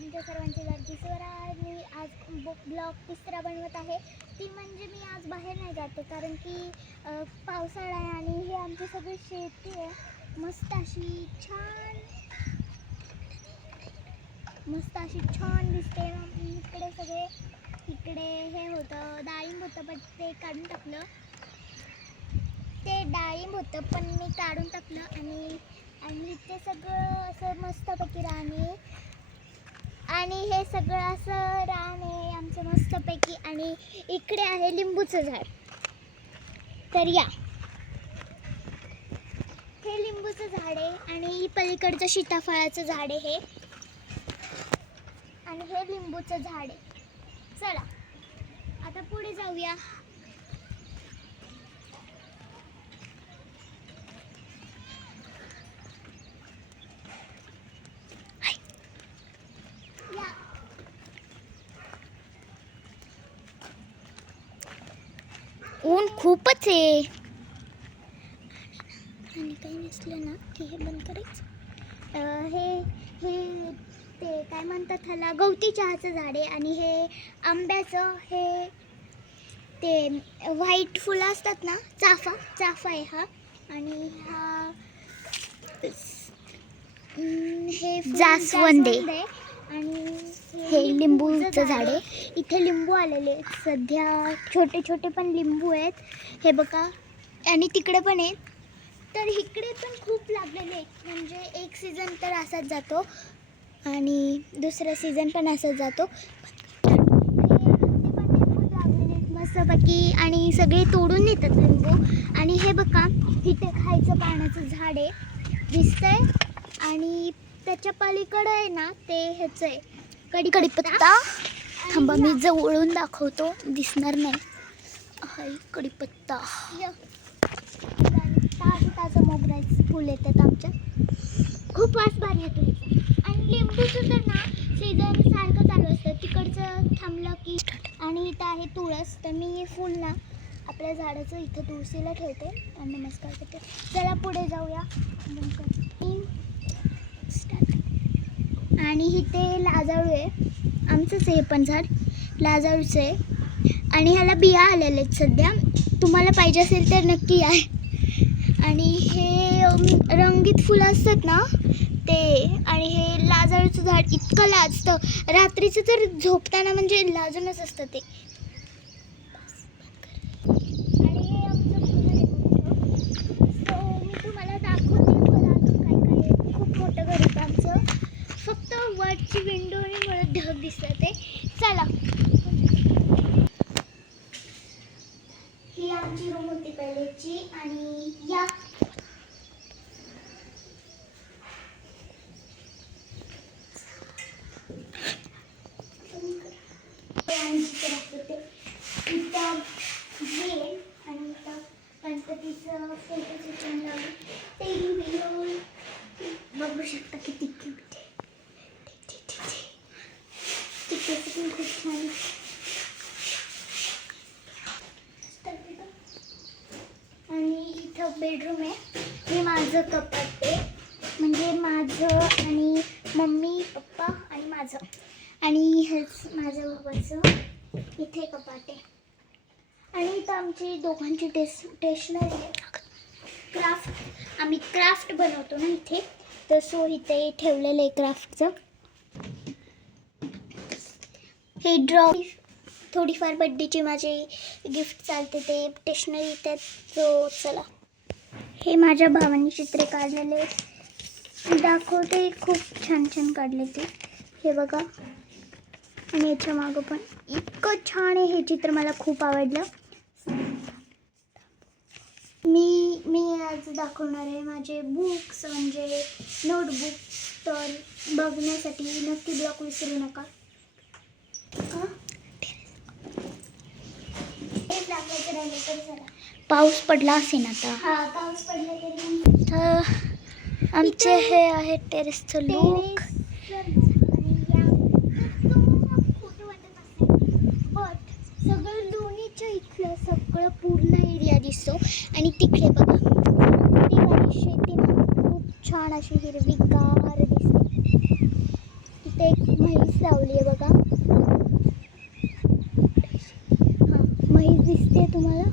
तुमच्या सर्वांची गर्दी स्वरा. मी आज ब्लॉग तिसरा बनवत आहे. ती म्हणजे मी आज बाहेर नाही जाते कारण की पावसाळा आहे आणि हे आमची सगळी शेती आहे. मस्त अशी छान दिसते. इकडे सगळे इकडे हे होतं डाळिंब होतं पण ते काढून टाकलं. ते डाळिंब होतं पण मी काढून टाकलं आणि ते सगळं असं मस्तपैकी राहणे आणि हे सगळं असं रान आहे आमचं मस्तपैकी. आणि इकडे आहे लिंबूचं झाड. तर या, हे लिंबूचं झाड आहे आणि पलीकडचं सीताफळाचं झाड आहे आणि हे लिंबूचं झाड आहे. चला आता पुढे जाऊया. ऊन खूपच आहे आणि काही नसलं ना की हे बंद करायचं. हे ते काय म्हणतात ह्याला, गवती चहाचं झाड आहे. आणि हे आंब्याचं हे ते व्हाईट फुलं असतात ना, चाफा आहे हा. आणि हा हे जास्वंद आहे. आणि हे लिंबूचं झाड आहे. इथे लिंबू आलेले आहेत सध्या, छोटे छोटे पण लिंबू आहेत हे बघा. आणि तिकडे पण आहेत. तर इकडे पण खूप लागलेले आहेत. म्हणजे एक सीझन तर असाच जातो आणि दुसरा सीझन पण असाच जातो. मस्तपैकी आणि सगळे तोडून नेतात लिंबू. आणि हे बघा इथे खायचं पाण्याचं झाड आहे दिसतंय. आणि त्याच्या पलीकडे आहे ना ते ह्याचं आहे कढीपत्ता. थांबा मी जवळून दाखवतो, दिसणार नाही. हाय कढीपत्ता. ताजं मोगऱ्याचं फुल येतात आमच्या, खूप वास भारी येतो. आणि लिंबूचं तर ना सीझन सारखं चालू असतं. तिकडचं थांबलं की. आणि इथं आहे तुळस. तर मी हे फुल ना आपल्या झाडाचं इथं तुळशीला ठेवते आणि नमस्कार करते. चला पुढे जाऊया. आणि इथे लाजाळू आहे आमचंच हे पण झाड लाजाळूचं आहे. आणि ह्याला बिया आलेल्या आहेत सध्या. तुम्हाला पाहिजे असेल तर नक्की या. आणि हे रंगीत फुलं असतात ना ते. आणि हे लाजाळूचं झाड इतकं लाजतं रात्रीचं, तर झोपताना म्हणजे लाजूनच असतं ते. आणि हे आमचं घर आहे मोठं. मी तुम्हाला दाखवते मला अजून काय काय आहे. खूप मोठं घर आहे आमचं. फक्त वरची विंडो आणि मला ढग दिसत आहे. चला, ही आमची रूम होती पहिलेची. आणि या आणि इथं गणपतीचं फोटो चित्र लावून ते बघू शकता किती क्यूट आहे. तिथे पण खूप छान. आणि इथं बेडरूम आहे. हे माझं कपाट आहे, म्हणजे माझं आणि मम्मी पप्पा आणि माझं. आणि हेच माझ्या बाबाचं इथे कपाट आहे. आणि इथं आमची दोघांची स्टेशनरी आहे. आम्ही क्राफ्ट बनवतो ना इथे, तर सो इथे ठेवलेलं आहे क्राफ्टचं. हे थोडीफार बड्डेची माझी गिफ्ट चालते ते स्टेशनरी इथे. सो चला, हे माझ्या भावाने चित्रे काढलेले दाखवते. खूप छान छान काढले ते, हे बघा. आणि याच्या मागं पण इतकं छान आहे हे चित्र, मला खूप आवडलं. मी आज दाखवणार आहे माझे बुक्स, म्हणजे नोटबुक. तर बघण्यासाठी नक्की ब्लॉग विसरू नका. पाऊस पडला असेल आता. हा, पाऊस पडला तरी. तर आमचे हे आहे टेरेसचं लुक. सगळं दोन्हीच्या इथलं सगळं पूर्ण एरिया दिसतो. आणि तिकडे बघा ती वाली शेती ना खूप छान अशी हिरवीगार दिसते. तिथे एक म्हैस लावली आहे बघा. हां, म्हैस दिसते तुम्हाला?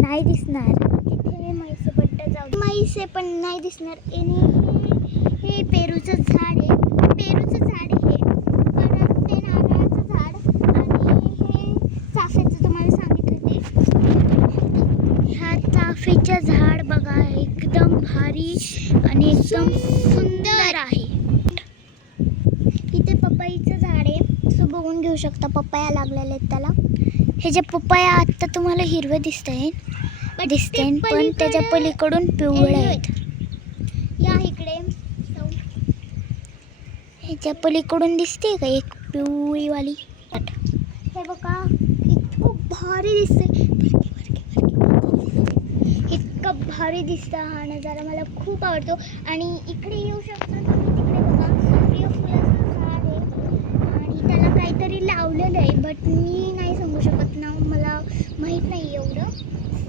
नाही दिसणार तिथे म्हैस पट्टा जाऊ. म्हैस आहे पण नाही दिसणार. हे पेरूचं झाड आहे. पेरूचं झाड आहे परत ते नारळाचं झाड आणि हे चाफ्याचं तुम्हाला सांगितलं ते. ह्या चाफेचं झाड बघा एकदम भारी आणि एकदम सुंदर आहे. इथे पपईचं झाड आहे. सो बघून घेऊ शकता पपया लागलेले आहेत त्याला. हे जे पपया आत्ता तुम्हाला हिरवे दिसते पण त्याच्या पलीकडून पिवळे आहेत. या इकडे ह्याच्या पलीकडून दिसते का एक पिवळीवाली. हे बघा इतकं भारी दिसते. इतकं भारी दिसतं हा नजारा मला खूप आवडतो. आणि इकडे येऊ शकता तुम्ही. तिकडे बघा सूर्यफुलाचं झाड आहे आणि त्याला काहीतरी लावलेलं आहे बट मी नाही सांगू शकत ना, मला माहीत नाही एवढं.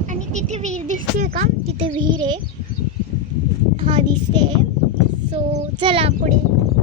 आणि तिथे विहीर दिसते का? तिथे विहीर आहे. हा दिसते. सो चला पुढे.